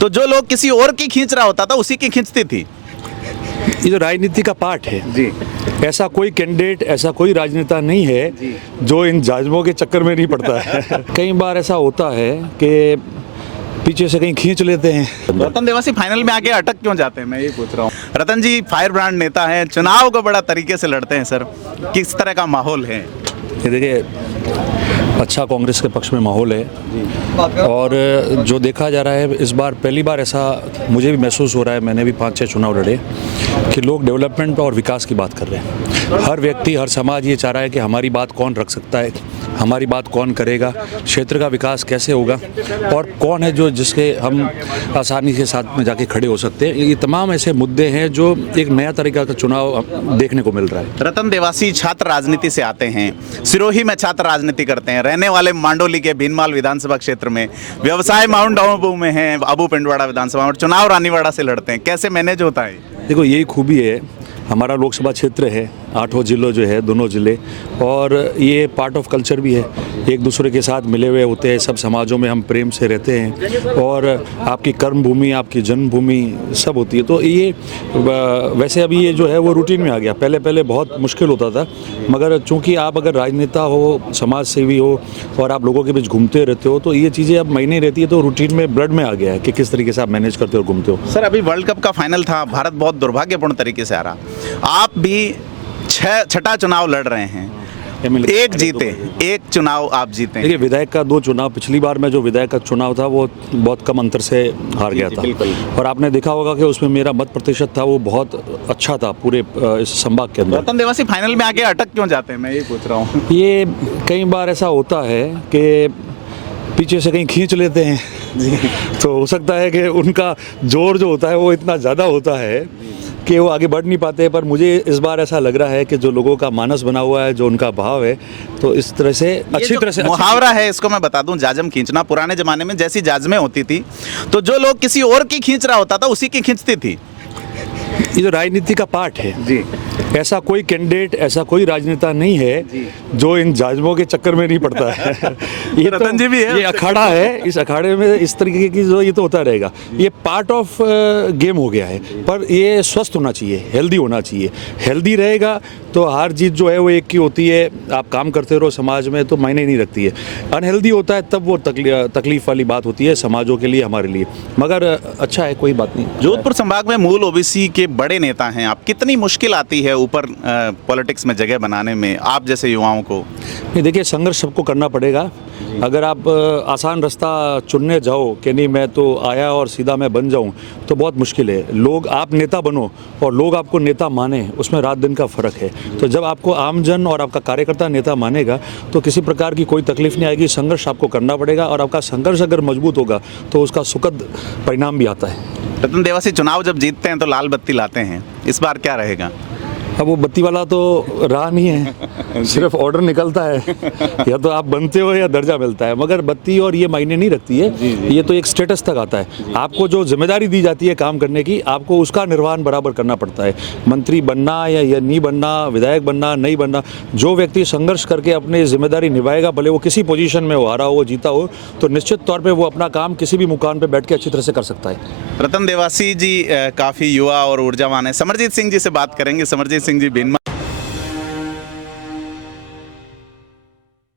तो जो लोग किसी और की खींच रहा होता था उसी की खींचती थी। ये जो राजनीति का पार्ट है जी। ऐसा कोई कैंडिडेट, ऐसा कोई राजनेता नहीं है जो इन जाजमों के चक्कर में नहीं पड़ता है। कई बार ऐसा होता है कि पीछे से कहीं खींच लेते हैं। रतन देवासी फाइनल में आके अटक क्यों जाते हैं, मैं ये पूछ रहा हूँ। रतन जी फायर ब्रांड नेता हैं, चुनाव को बड़ा तरीके से लड़ते हैं सर, किस तरह का माहौल है? ये देखिए, अच्छा कांग्रेस के पक्ष में माहौल है और जो देखा जा रहा है इस बार पहली बार ऐसा मुझे भी महसूस हो रहा है, मैंने भी 5-6 चुनाव लड़े, कि लोग डेवलपमेंट और विकास की बात कर रहे हैं। हर व्यक्ति, हर समाज ये चाह रहा है कि हमारी बात कौन रख सकता है, हमारी बात कौन करेगा, क्षेत्र का विकास कैसे होगा और कौन है जो जिसके हम आसानी के साथ में जाके खड़े हो सकते हैं। ये तमाम ऐसे मुद्दे हैं जो एक नया तरीका का चुनाव देखने को मिल रहा है। रतन देवासी छात्र राजनीति से आते हैं, सिरोही में छात्र राजनीति करते हैं, रहने वाले मांडोली के भीनमाल विधानसभा क्षेत्र में, व्यवसाय माउंट आबू में है, अबू पिंडवाड़ा विधानसभा और चुनाव रानीवाड़ा से लड़ते हैं, कैसे मैनेज होता है? देखो, यही खूबी है, हमारा लोकसभा क्षेत्र है, 8 जिलों जो है, दोनों ज़िले, और ये पार्ट ऑफ कल्चर भी है, एक दूसरे के साथ मिले हुए होते हैं, सब समाजों में हम प्रेम से रहते हैं और आपकी कर्म भूमि, आपकी जन्मभूमि सब होती है। तो ये वैसे अभी ये जो है वो रूटीन में आ गया। पहले पहले बहुत मुश्किल होता था, मगर चूंकि आप अगर राजनेता हो, समाज सेवी हो और आप लोगों के बीच घूमते रहते हो, तो ये चीज़ें अब महीने रहती है, तो रूटीन में ब्लड में आ गया है कि किस तरीके से आप मैनेज करते हो और घूमते हो। सर अभी वर्ल्ड कप का फाइनल था, भारत बहुत दुर्भाग्यपूर्ण तरीके से आ रहा, आप भी छठा चुनाव लड़ रहे हैं, एक जीते, एक चुनाव आप जीते। देखिए, विधायक का 2 चुनाव, पिछली बार में जो विधायक का चुनाव था वो बहुत कम अंतर से हार गया था और आपने देखा होगा कि उसमें मेरा मत प्रतिशत था वो बहुत अच्छा था पूरे इस संभाग के अंदर। रतन देवासी फाइनल में आके अटक क्यों जाते हैं, मैं ये पूछ रहा हूँ। ये कई बार ऐसा होता है कि पीछे से कहीं खींच लेते हैं तो हो सकता है कि उनका जोर जो होता है वो इतना ज़्यादा होता है कि वो आगे बढ़ नहीं पाते। पर मुझे इस बार ऐसा लग रहा है कि जो लोगों का मानस बना हुआ है, जो उनका भाव है, तो इस तरह से अच्छी तरह से मुहावरा है, इसको मैं बता दूं, जाजम खींचना। पुराने जमाने में जैसी जाजमें होती थी तो जो लोग किसी और की खींच रहा होता था उसी की खींचती थी। ये जो राजनीति का पार्ट है जी। ऐसा कोई कैंडिडेट, ऐसा कोई राजनेता नहीं है जो इन जाजमों के चक्कर में नहीं पड़ता है। ये रतन जी भी है, ये अखाड़ा है, इस अखाड़े में इस तरीके की जो ये तो होता रहेगा, ये पार्ट ऑफ गेम हो गया है। पर ये स्वस्थ होना चाहिए, हेल्दी होना चाहिए। हेल्दी रहेगा तो हार जीत जो है वो एक की होती है, आप काम करते रहो समाज में तो मायने नहीं रखती है। अनहेल्दी होता है तब वो तकलीफ वाली बात होती है समाजों के लिए, हमारे लिए। मगर अच्छा है, कोई बात नहीं। जोधपुर संभाग में मूल ओबीसी के बड़े नेता हैं आप, कितनी मुश्किल आती है ऊपर पॉलिटिक्स में जगह बनाने में आप जैसे युवाओं को? नहीं, देखिए, संघर्ष सबको करना पड़ेगा। अगर आप आसान रास्ता चुनने जाओ कि नहीं मैं तो आया और सीधा मैं बन जाऊं, तो बहुत मुश्किल है। लोग, आप नेता बनो और लोग आपको नेता माने, उसमें रात दिन का फ़र्क है। तो जब आपको आमजन और आपका कार्यकर्ता नेता मानेगा तो किसी प्रकार की कोई तकलीफ नहीं आएगी। संघर्ष आपको करना पड़ेगा और आपका संघर्ष अगर मजबूत होगा तो उसका सुखद परिणाम भी आता है। रतन देवासी चुनाव जब जीतते हैं तो लाल बत्ती लाते हैं, इस बार क्या रहेगा? अब वो बत्ती वाला तो रहा नहीं है, सिर्फ ऑर्डर निकलता है, या तो आप बनते हो या दर्जा मिलता है। मगर बत्ती और ये मायने नहीं रखती है, ये तो एक स्टेटस तक आता है। आपको जो जिम्मेदारी दी जाती है काम करने की, आपको उसका निर्वहन बराबर करना पड़ता है। मंत्री बनना या नहीं बनना, विधायक बनना नहीं बनना, जो व्यक्ति संघर्ष करके अपनी जिम्मेदारी निभाएगा, भले वो किसी पोजीशन में हो, हारा हो जीता हो, तो निश्चित तौर पर वो अपना काम किसी भी मुकाम पर बैठ के अच्छी तरह से कर सकता है। रतन देवासी जी काफ़ी युवा और ऊर्जावान है। समरजीत सिंह जी से बात करेंगे। समरजीत सिंह जी भीनमाल